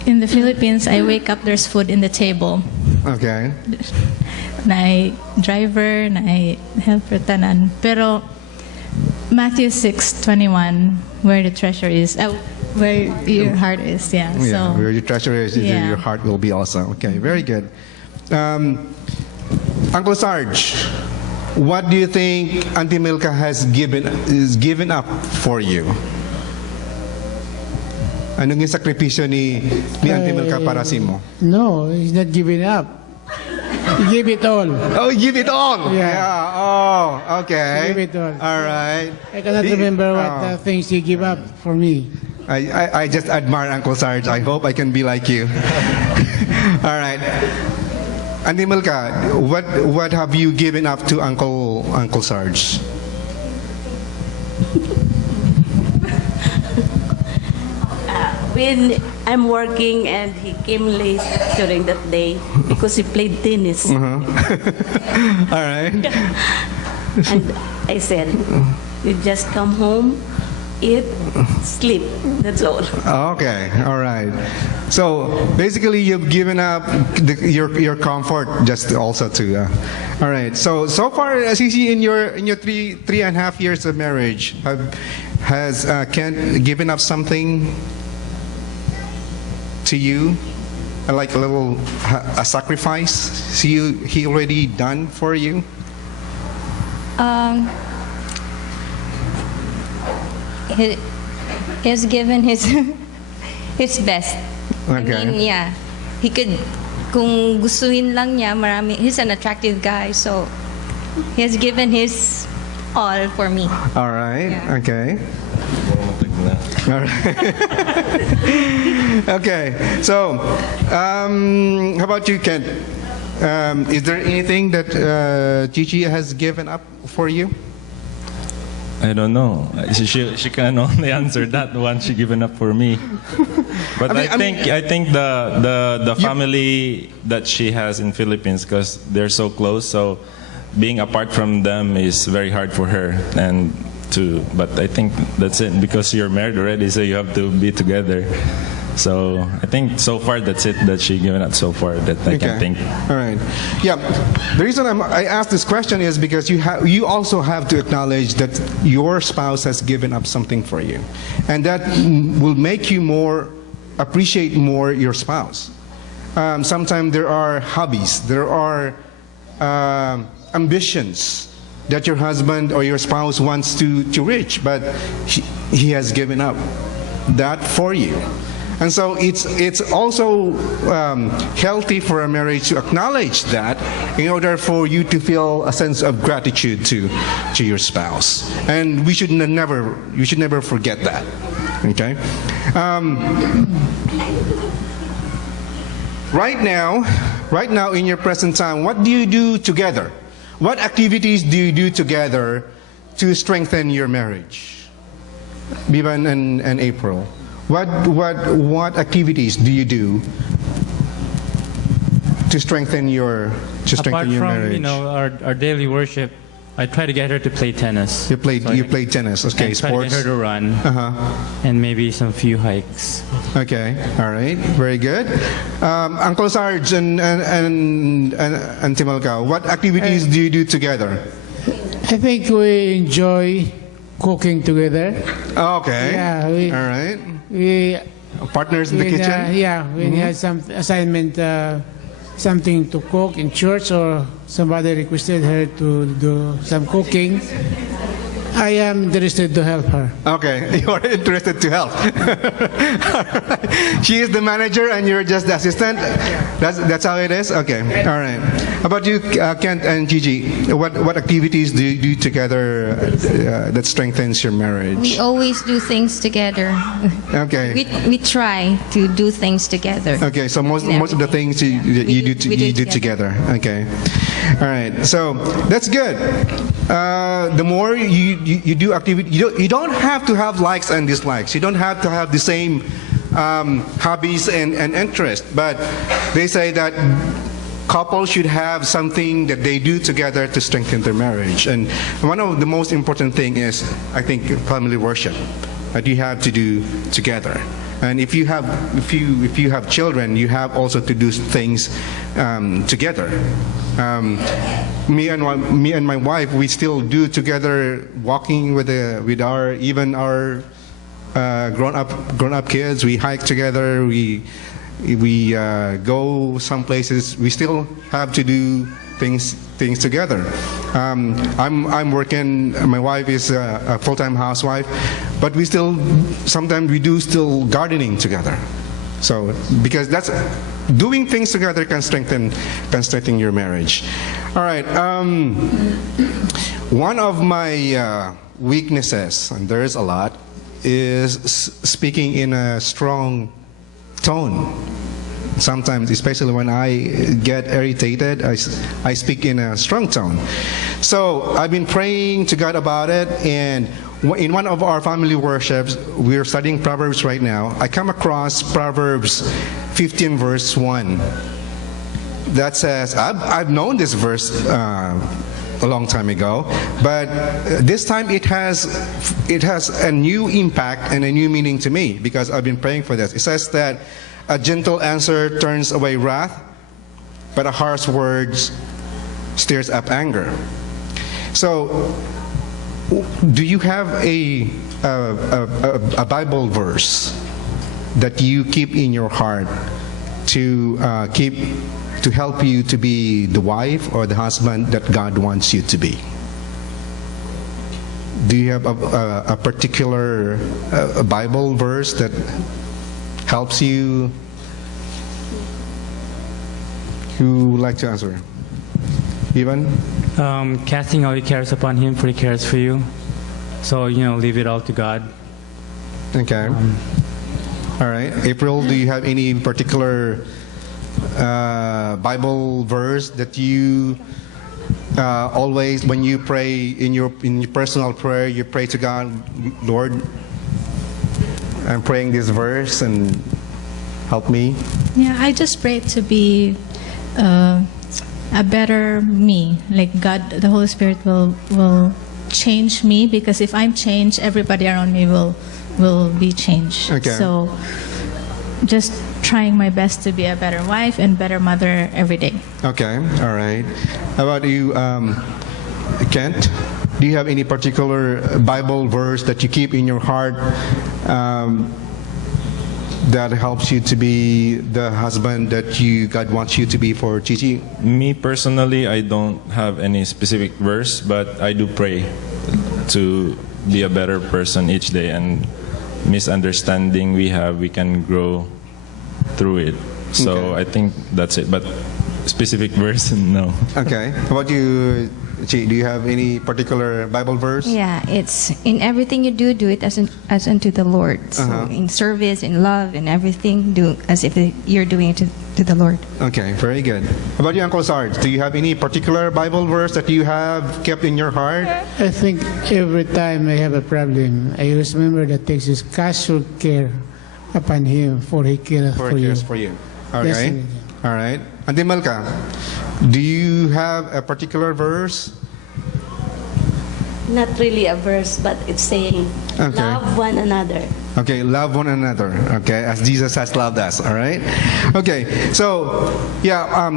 In the Philippines, I wake up, there's food in the table. Okay. Na driver, na helper tanan. Pero Matthew 6:21, where the treasure is, where your heart is. Yeah. Yeah. So Where your treasure is, yeah. your heart will be also. Okay. Very good. Uncle Sarge, what do you think Auntie Milka has given up for you? Anong yung sakripisyo ni Auntie Milka para sa mo? No, he's not giving up. He gave it all. Oh, give it all. Yeah. Oh, okay. Give it all. All right. I cannot remember what things he gave up for me. I just admire Uncle Sarge. I hope I can be like you. All right. Auntie Milka, what have you given up to Uncle Sarge? When I'm working and he came late during that day because he played tennis. All right. And I said, you just come home, eat, sleep. That's all. Okay. All right. So basically, you've given up your comfort just also to. All right. So far, as you see in your 3.5 years of marriage, has Kent given up something to you, like a sacrifice he already done for you? He has given his best. Okay. I mean, yeah. He could, kung gustuhin lang niya, he's an attractive guy, so he has given his all for me. All right. Yeah. Okay. All right. Okay. So, how about you, Kent? Is there anything that Gigi has given up for you? I don't know. She can only answer that one. She given up for me. But I think the family that she has in Philippines, because they're so close, so being apart from them is very hard for her. But I think that's it, because you're married already, so you have to be together. So I think so far that's it that she given up so far that I can think. All right. Yeah. The reason I asked this question is because you also have to acknowledge that your spouse has given up something for you, and that will make you appreciate more your spouse. sometimes there are hobbies, there are ambitions that your husband or your spouse wants to reach, but he has given up that for you. And so it's also healthy for a marriage to acknowledge that in order for you to feel a sense of gratitude to your spouse. And you should never forget that. Okay? Right now in your present time, what do you do together? What activities do you do together to strengthen your marriage? Biban and April. What activities do you do to strengthen your Apart from, marriage? our daily worship, I try to get her to play tennis. You play tennis, okay? And try to Sports. get her to run, and maybe some few hikes. Okay, all right, very good. Uncle Sarge and Timalka, what activities do you do together? I think we enjoy cooking together. Okay. Yeah, all right. we Partners in the when, kitchen. when he has some assignment, something to cook in church, or somebody requested her to do some cooking, I am interested to help her. Okay, you are interested to help. She is the manager and you're just the assistant? That's how it is? Okay, all right. How about you, Kent and Gigi? What activities do you do together that strengthens your marriage? We always do things together. Okay. We try to do things together. Okay, so most of the things you do together. Okay, all right. So that's good. The more you do activity, you don't have to have likes and dislikes. You don't have to have the same hobbies and interests. But they say that couples should have something that they do together to strengthen their marriage. And one of the most important thing is, I think, family worship that you have to do together. And if you have children, you have also to do things together. Me and my wife, we still do together walking with our grown up kids. We hike together. We go some places. We still have to do things together. I'm working. My wife is a full-time housewife, but we still sometimes we do still gardening together. So because that's doing things together can strengthen your marriage. All right. One of my weaknesses, and there is a lot, is speaking in a strong tone. Sometimes, especially when I get irritated, I speak in a strong tone. So I've been praying to God about it, and in one of our family worships, we're studying Proverbs right now. I come across Proverbs 15 verse 1 that says, I've known this verse a long time ago, but this time it has a new impact and a new meaning to me because I've been praying for this. It says that a gentle answer turns away wrath, but a harsh word stirs up anger. So, do you have a Bible verse that you keep in your heart to help you to be the wife or the husband that God wants you to be? Do you have a particular Bible verse that helps you? Who would like to answer? Ivan? Casting all your cares upon Him, for He cares for you. So, leave it all to God. Okay. All right. April, do you have any particular Bible verse that you always, when you pray in your personal prayer, you pray to God, Lord, I'm praying this verse and help me? Yeah, I just pray to be a better me. Like God, the Holy Spirit will change me, because if I'm changed, everybody around me will be changed. Okay. So just trying my best to be a better wife and better mother every day. Okay. All right. How about you, Kent? Do you have any particular Bible verse that you keep in your heart that helps you to be the husband that God wants you to be for Chichi? Me personally, I don't have any specific verse, but I do pray to be a better person each day, and misunderstanding we can grow through it. So Okay. I think that's it. But specific verse, no. Okay. How about you, Chi? Do you have any particular Bible verse? Yeah, it's in everything you do, do it as unto the Lord. So in service, in love, in everything, do as if you're doing it to the Lord. Okay, very good. How about you, Uncle Sarge? Do you have any particular Bible verse that you have kept in your heart? I think every time I have a problem, I always remember that takes his casual care upon him, for he careth For for you. cares for you. Okay. Yes, All right. Ante Malka, do you have a particular verse? Not really a verse, but it's saying, Okay. love one another. Okay, love one another. Okay, as Jesus has loved us. All right. Okay, so yeah,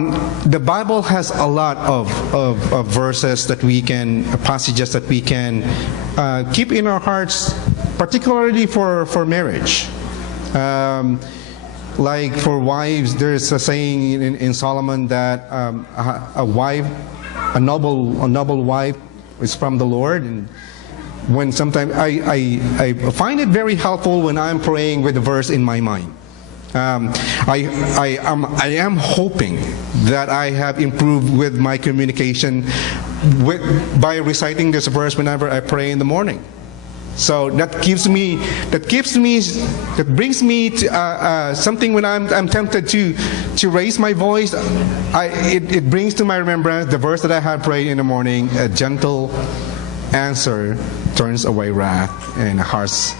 the Bible has a lot of verses that we can, passages that we can keep in our hearts, particularly for marriage. Like for wives, there's a saying in Solomon that a noble wife is from the Lord. And when sometimes I find it very helpful when I'm praying with the verse in my mind. I am hoping that I have improved with my communication by reciting this verse whenever I pray in the morning. So that brings me to something when I'm tempted to raise my voice. It brings to my remembrance the verse that I have prayed in the morning: a gentle answer turns away wrath, and a harsh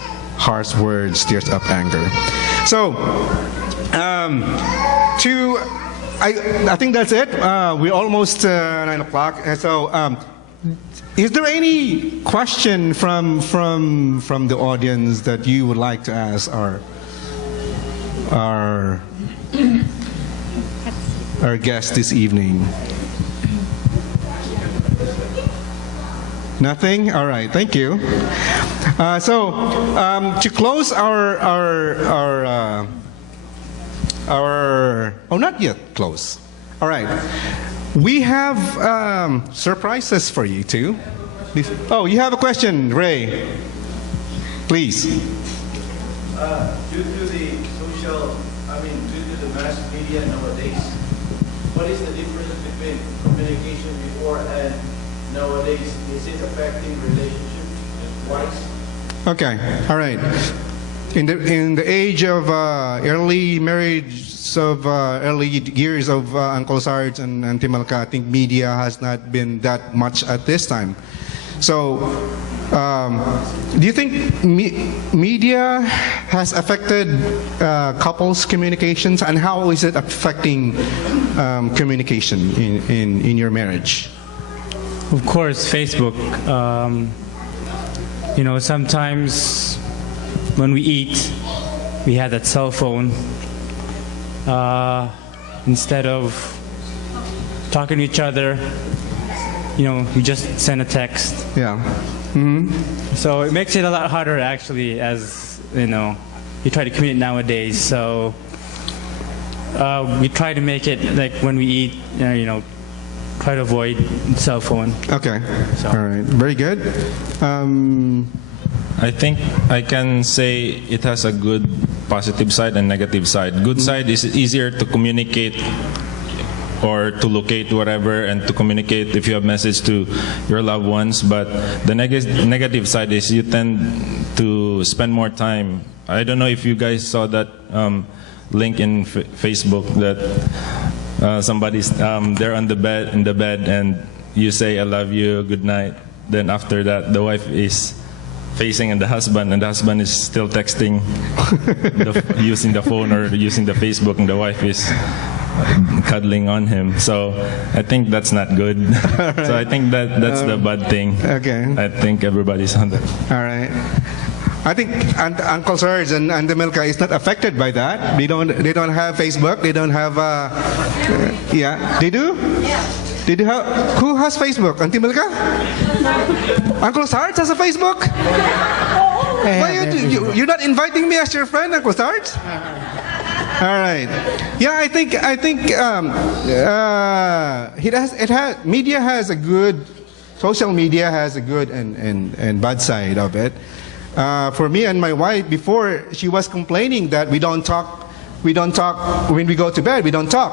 word stirs up anger. So, I think that's it. We're almost 9 o'clock, and so. Is there any question from the audience that you would like to ask our guest this evening? Nothing? All right, thank you. To close not yet close. All right. We have surprises for you too. Oh, you have a question, Ray. Please. Due to the mass media nowadays, what is the difference between communication before and nowadays? Is it affecting relationships wise? Okay. All right. In the age of early marriage, of early years of Uncle Sarge and Auntie Malka, I think media has not been that much at this time. So, do you think media has affected couples' communications, and how is it affecting communication in your marriage? Of course, Facebook. Sometimes when we eat, we have that cell phone. Instead of talking to each other, you just send a text. Yeah. Mm-hmm. So it makes it a lot harder, actually, as you try to communicate nowadays. So we try to make it like when we eat, try to avoid cell phone. Okay. So. All right. Very good. I think I can say it has a good positive side and negative side. Good side is easier to communicate or to locate whatever and to communicate if you have message to your loved ones. But the negative side is you tend to spend more time. I don't know if you guys saw that link in Facebook that somebody's they're in the bed and you say I love you, good night. Then after that the wife is facing and the husband is still texting using the phone or using the Facebook, and the wife is cuddling on him. So I think that's not good. Right. So I think that's the bad thing. Okay. I think everybody's on that. All right. I think Uncle Serge and Auntie Milka is not affected by that. They don't have Facebook. They don't have. Yeah. They do. Yeah. They do have. Who has Facebook? Auntie Milka? Uncle Sarge has a Facebook. You're not inviting me as your friend, Uncle Sarge? All right. Yeah, I think social media has a good and bad side of it. For me and my wife, before, she was complaining that we don't talk when we go to bed. We don't talk.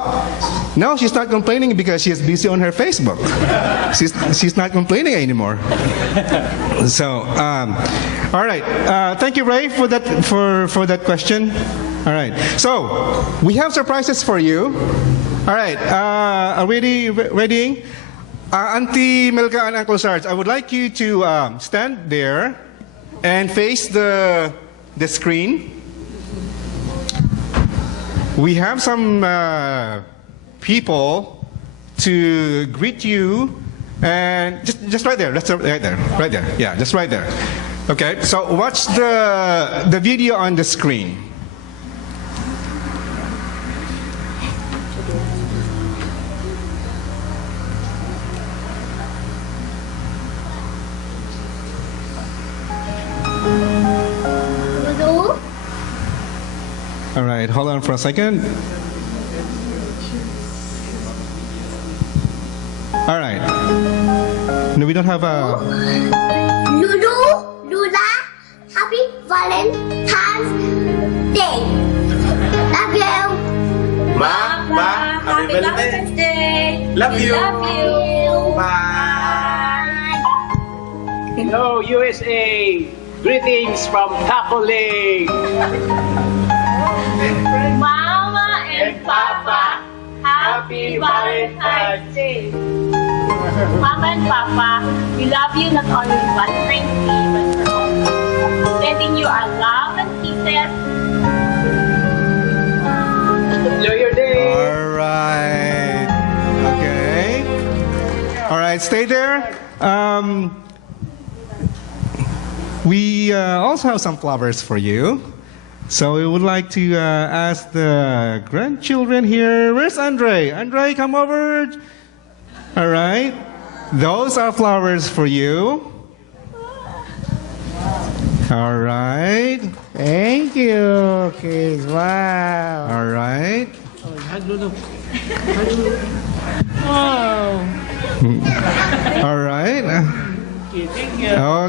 Now she's not complaining because she's busy on her Facebook. She's not complaining anymore. So, all right. Thank you, Ray, for that question. All right. So we have surprises for you. All right. Are we ready? Auntie Milka and Uncle Sarge, I would like you to stand there and face the screen. We have some people to greet you, and just right there. That's right there. Yeah, just right there. Okay. So watch the video on the screen. All right, hold on for a second. All right. No, we don't have a... Lula, happy Valentine's Day. Love you. Ma, happy Valentine's Day. Love you. Love you. Bye. Hello, USA. Greetings from Taco Lake. Mama and Papa, happy Valentine's Day. Mama and Papa, we love you not only Valentine's Day, but for all. Sending you our love and kisses. Enjoy your day. All right. Okay. All right, stay there. We also have some flowers for you. So we would like to ask the grandchildren here. Where's Andre? Andre, come over. All right. Those are flowers for you. All right. Thank you, kids. Wow. All right. All right.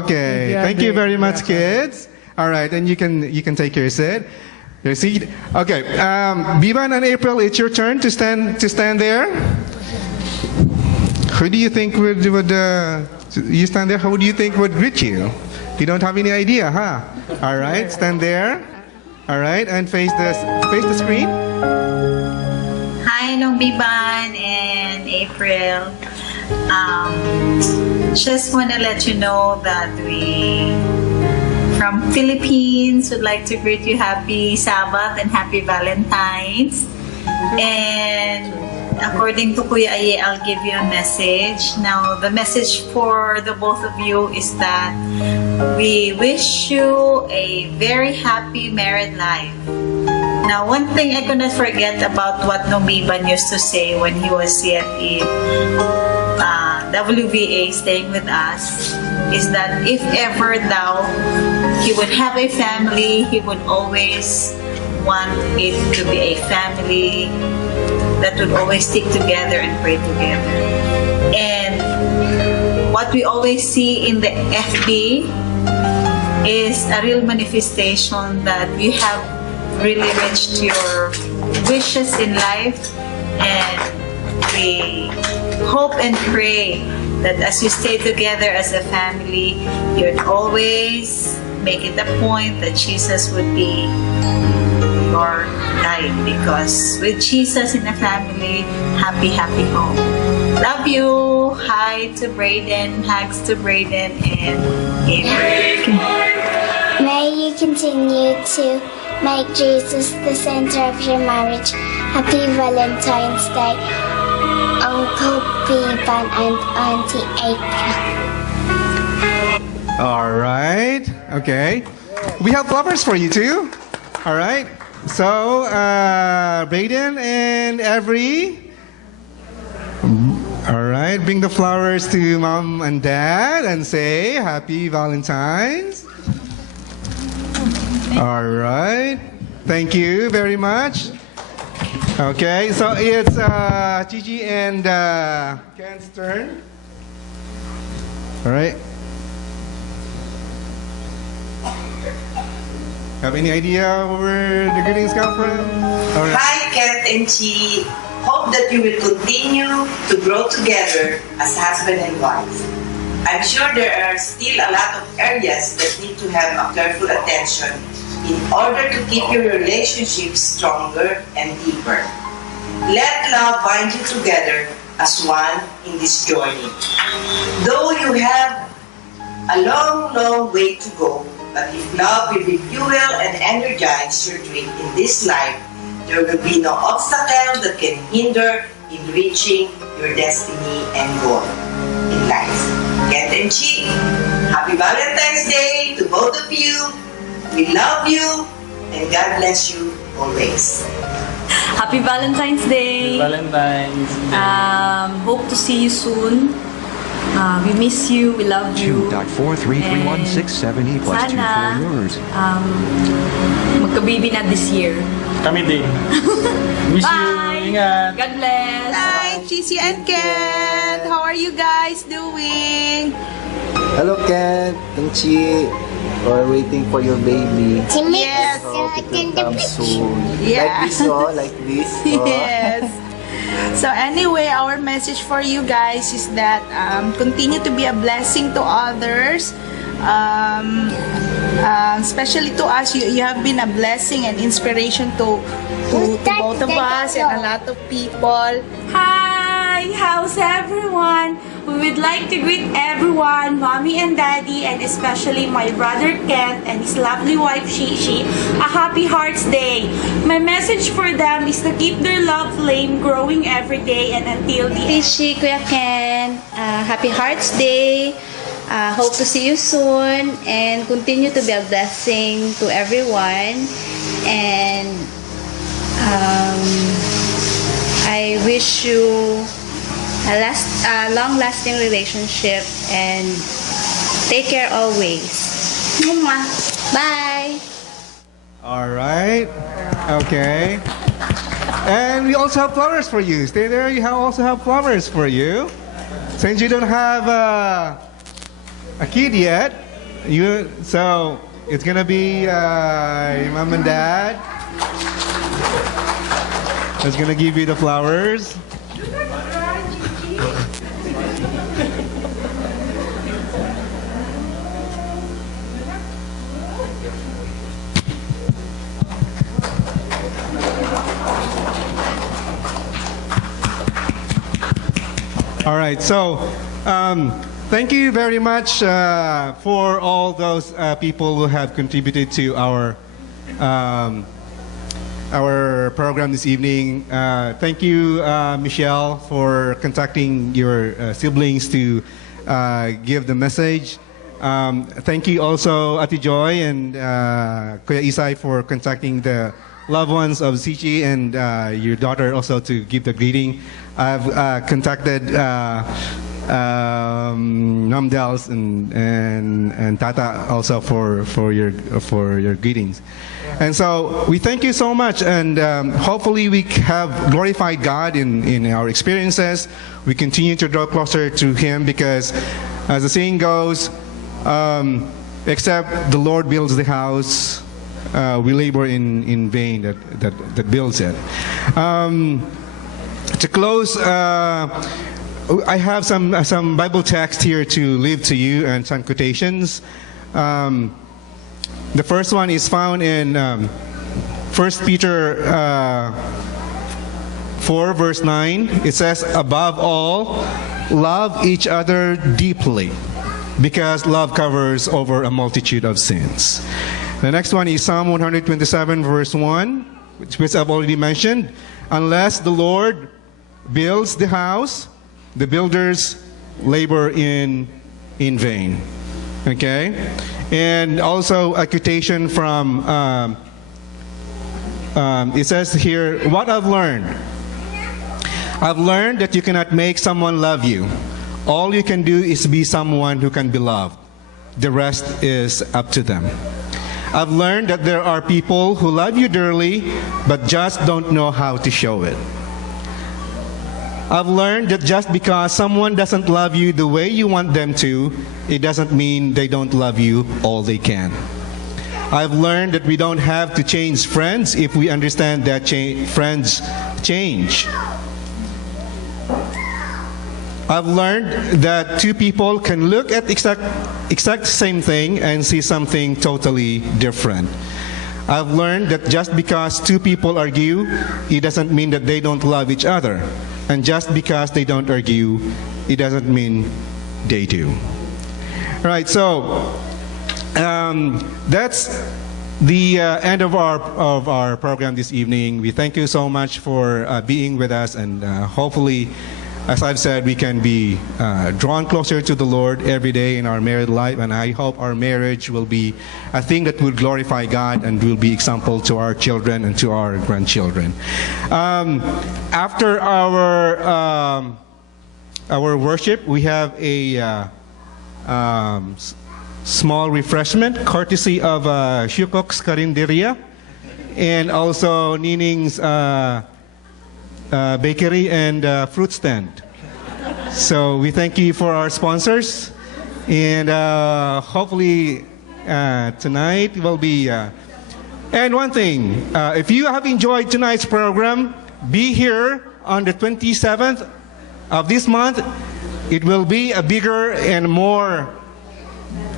Okay. Thank you very much, kids. All right, and you can take your seat. Okay, Biban and April, it's your turn to stand there. Who do you think would you stand there? Who do you think would greet you? You don't have any idea, huh? All right, stand there. All right, and face the screen. Hi, Biban and April. Just want to let you know that we from Philippines would like to greet you happy Sabbath and happy Valentine's. And according to Kuya Aye, I'll give you a message. Now, the message for the both of you is that we wish you a very happy married life. Now, one thing I could not forget about what Biban used to say when he was yet in WVA staying with us is that if ever he would have a family, he would always want it to be a family that would always stick together and pray together. And what we always see in the FB is a real manifestation that you have really reached your wishes in life, and we hope and pray that as you stay together as a family, you'd always make it a point that Jesus would be your guide, because with Jesus in the family, happy home. Love you. Hi to Braden, hugs to Braden and April. May you continue to make Jesus the center of your marriage. Happy Valentine's Day, Uncle Biban and Auntie April. All right. Okay. We have flowers for you too. All right. So, Braden and Avery. All right. Bring the flowers to Mom and Dad and say Happy Valentine's. All right. Thank you very much. Okay, so it's Gigi and Ken's turn. All right. Have any idea where the greetings come from? All right. Hi, Kent and Chi. Hope that you will continue to grow together as husband and wife. I'm sure there are still a lot of areas that need to have a careful attention in order to keep your relationship stronger and deeper. Let love bind you together as one in this journey. Though you have a long, long way to go, but if love will refuel and energize your dream in this life, there will be no obstacle that can hinder in reaching your destiny and goal in life. Kent and Chi, happy Valentine's Day to both of you. We love you and God bless you always. Happy Valentine's Day. Valentine's. Hope to see you soon. We miss you. We love you. 2.433167E plus 2 sana, for yours. Magka-baby na this year. Kami din. Miss Bye. you. Ingat. God bless. Hi, Chichi and Ken. How are you guys doing? Hello, Ken and Chi. We're waiting for your baby. Yes. Hope it will come soon. Yeah. Like this, oh, like this. Oh. Yes. So anyway, our message for you guys is that continue to be a blessing to others. Especially to us, you have been a blessing and inspiration to both of us and a lot of people. Hi, how's everyone? We would like to greet everyone, Mommy and Daddy, and especially my brother Kent and his lovely wife Shishi, a Happy Hearts Day. My message for them is to keep their love flame growing every day and until the end. Shishi, Kuya Ken, Happy Hearts Day. Hope to see you soon and continue to be a blessing to everyone. And I wish you a long-lasting relationship and take care always. Bye. All right. Okay. And we also have flowers for you. Stay there. You also have flowers for you. Since you don't have a kid yet, so it's gonna be your mom and dad. That's gonna give you the flowers. All right, so thank you very much for all those people who have contributed to our program this evening. Thank you, Michelle, for contacting your siblings to give the message. Thank you also, Ate Joy and Kuya Isay, for contacting the loved ones of Sichi and your daughter also to give the greeting. I've contacted Namdels and Tata also for your greetings. And so we thank you so much, and hopefully we have glorified God in our experiences. We continue to draw closer to Him because, as the saying goes, except the Lord builds the house, we labor in vain that builds it. To close, I have some Bible text here to leave to you and some quotations. The first one is found in 1 Peter 4 verse 9. It says, above all, love each other deeply, because love covers over a multitude of sins. The next one is Psalm 127 verse 1, which I've already mentioned. Unless the Lord builds the house, the builders labor in vain. Okay? And also a quotation from, it says here, what I've learned that you cannot make someone love you. All you can do is be someone who can be loved. The rest is up to them. I've learned that there are people who love you dearly, but just don't know how to show it. I've learned that just because someone doesn't love you the way you want them to, it doesn't mean they don't love you all they can. I've learned that we don't have to change friends if we understand that friends change. I've learned that two people can look at exact same thing and see something totally different. I've learned that just because two people argue, it doesn't mean that they don't love each other. And just because they don't argue, it doesn't mean they do. All right, so that's the end of our program this evening. We thank you so much for being with us, and hopefully, as I've said, we can be drawn closer to the Lord every day in our married life, and I hope our marriage will be a thing that will glorify God and will be example to our children and to our grandchildren. After our worship, we have a small refreshment courtesy of Shukok's Karinderia and also Nining's bakery and fruit stand. So we thank you for our sponsors, and hopefully tonight will be. And one thing, if you have enjoyed tonight's program, be here on the 27th of this month. It will be a bigger and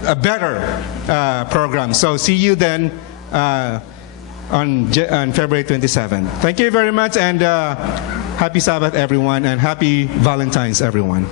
a better program. So see you then. On February 27th. Thank you very much, and happy Sabbath, everyone, and happy Valentine's, everyone.